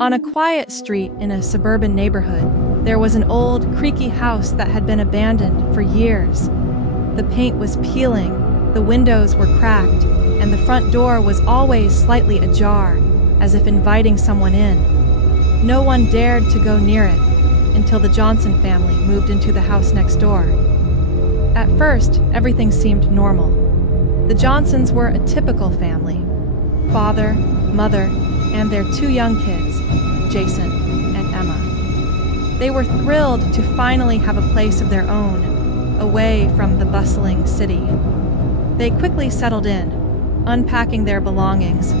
On a quiet street in a suburban neighborhood, there was an old, creaky house that had been abandoned for years. The paint was peeling, the windows were cracked, and the front door was always slightly ajar, as if inviting someone in. No one dared to go near it until the Johnson family moved into the house next door. At first, everything seemed normal. The Johnsons were a typical family: father, mother, and their two young kids, Jason and Emma. They were thrilled to finally have a place of their own, away from the bustling city. They quickly settled in, unpacking their belongings,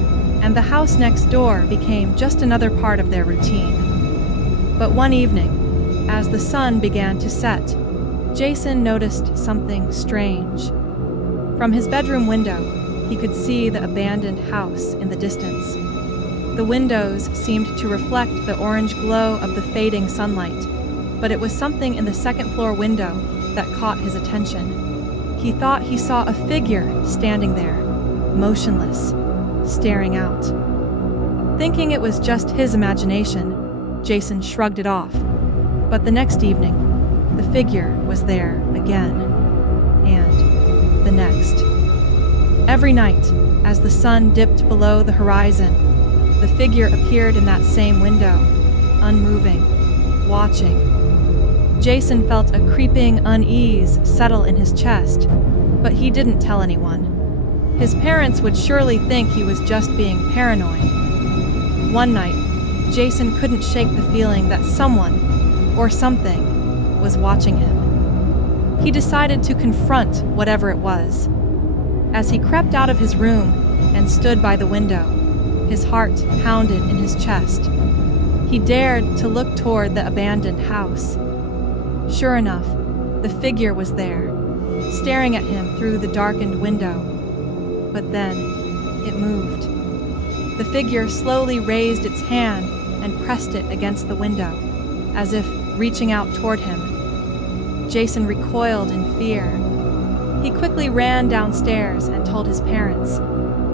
and the house next door became just another part of their routine. But one evening, as the sun began to set, Jason noticed something strange. From his bedroom window, he could see the abandoned house in the distance. The windows seemed to reflect the orange glow of the fading sunlight, but it was something in the second-floor window that caught his attention. He thought he saw a figure standing there, motionless, staring out. Thinking it was just his imagination, Jason shrugged it off. But the next evening, the figure was there again, and the next. Every night, as the sun dipped below the horizon, the figure appeared in that same window, unmoving, watching. Jason felt a creeping unease settle in his chest, but he didn't tell anyone. His parents would surely think he was just being paranoid. One night, Jason couldn't shake the feeling that someone, or something, was watching him. He decided to confront whatever it was. As he crept out of his room and stood by the window, his heart pounded in his chest. He dared to look toward the abandoned house. Sure enough, the figure was there, staring at him through the darkened window. But then, it moved. The figure slowly raised its hand and pressed it against the window, as if reaching out toward him. Jason recoiled in fear. He quickly ran downstairs and told his parents,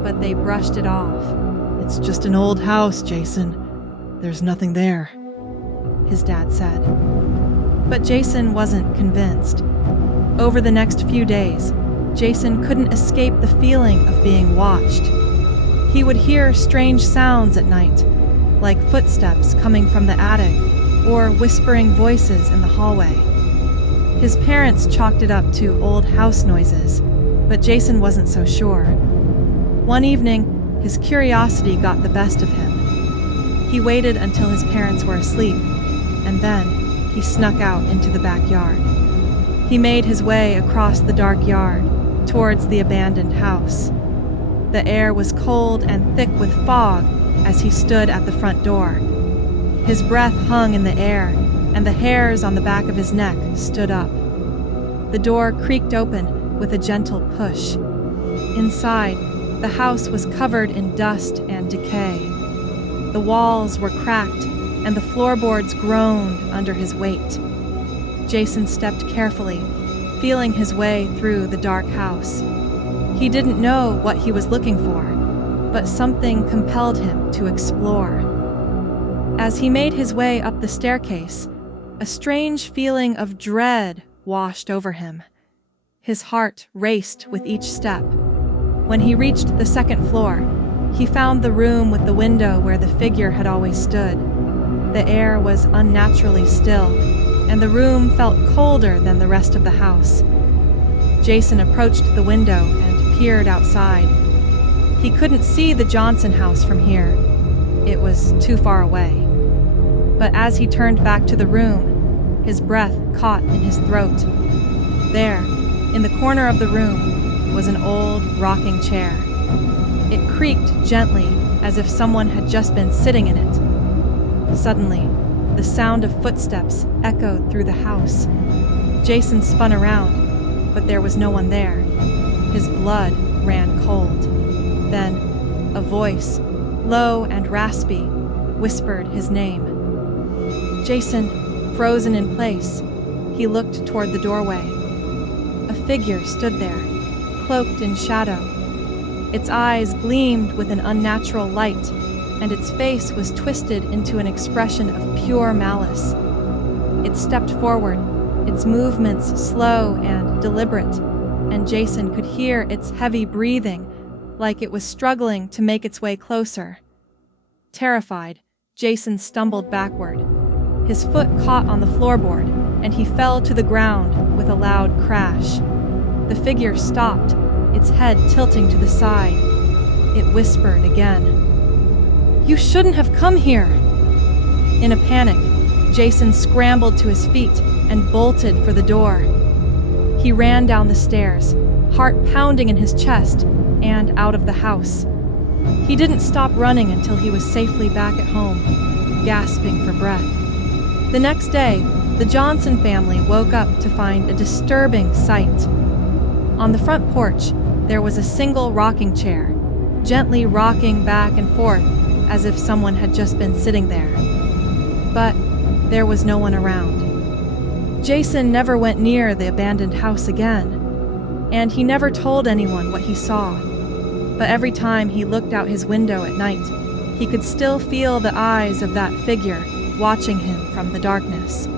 but they brushed it off. "It's just an old house, Jason. There's nothing there," his dad said. But Jason wasn't convinced. Over the next few days, Jason couldn't escape the feeling of being watched. He would hear strange sounds at night, like footsteps coming from the attic or whispering voices in the hallway. His parents chalked it up to old house noises, but Jason wasn't so sure. One evening, his curiosity got the best of him. He waited until his parents were asleep, and then he snuck out into the backyard. He made his way across the dark yard, towards the abandoned house. The air was cold and thick with fog as he stood at the front door. His breath hung in the air, and the hairs on the back of his neck stood up. The door creaked open with a gentle push. Inside, the house was covered in dust and decay. The walls were cracked, and the floorboards groaned under his weight. Jason stepped carefully, feeling his way through the dark house. He didn't know what he was looking for, but something compelled him to explore. As he made his way up the staircase, a strange feeling of dread washed over him. His heart raced with each step. When he reached the second floor, he found the room with the window where the figure had always stood. The air was unnaturally still, and the room felt colder than the rest of the house. Jason approached the window and peered outside. He couldn't see the Johnson house from here. It was too far away. But as he turned back to the room, his breath caught in his throat. There, in the corner of the room, was an old rocking chair. It creaked gently as if someone had just been sitting in it. Suddenly, the sound of footsteps echoed through the house. Jason spun around, but there was no one there. His blood ran cold. Then, a voice, low and raspy, whispered his name. Jason, frozen in place, he looked toward the doorway. A figure stood there, cloaked in shadow. Its eyes gleamed with an unnatural light, and its face was twisted into an expression of pure malice. It stepped forward, its movements slow and deliberate, and Jason could hear its heavy breathing, like it was struggling to make its way closer. Terrified, Jason stumbled backward. His foot caught on the floorboard, and he fell to the ground with a loud crash. The figure stopped, its head tilting to the side. It whispered again, "You shouldn't have come here!" In a panic, Jason scrambled to his feet and bolted for the door. He ran down the stairs, heart pounding in his chest, and out of the house. He didn't stop running until he was safely back at home, gasping for breath. The next day, the Johnson family woke up to find a disturbing sight. On the front porch, there was a single rocking chair, gently rocking back and forth as if someone had just been sitting there. But there was no one around. Jason never went near the abandoned house again, and he never told anyone what he saw. But every time he looked out his window at night, he could still feel the eyes of that figure watching him from the darkness.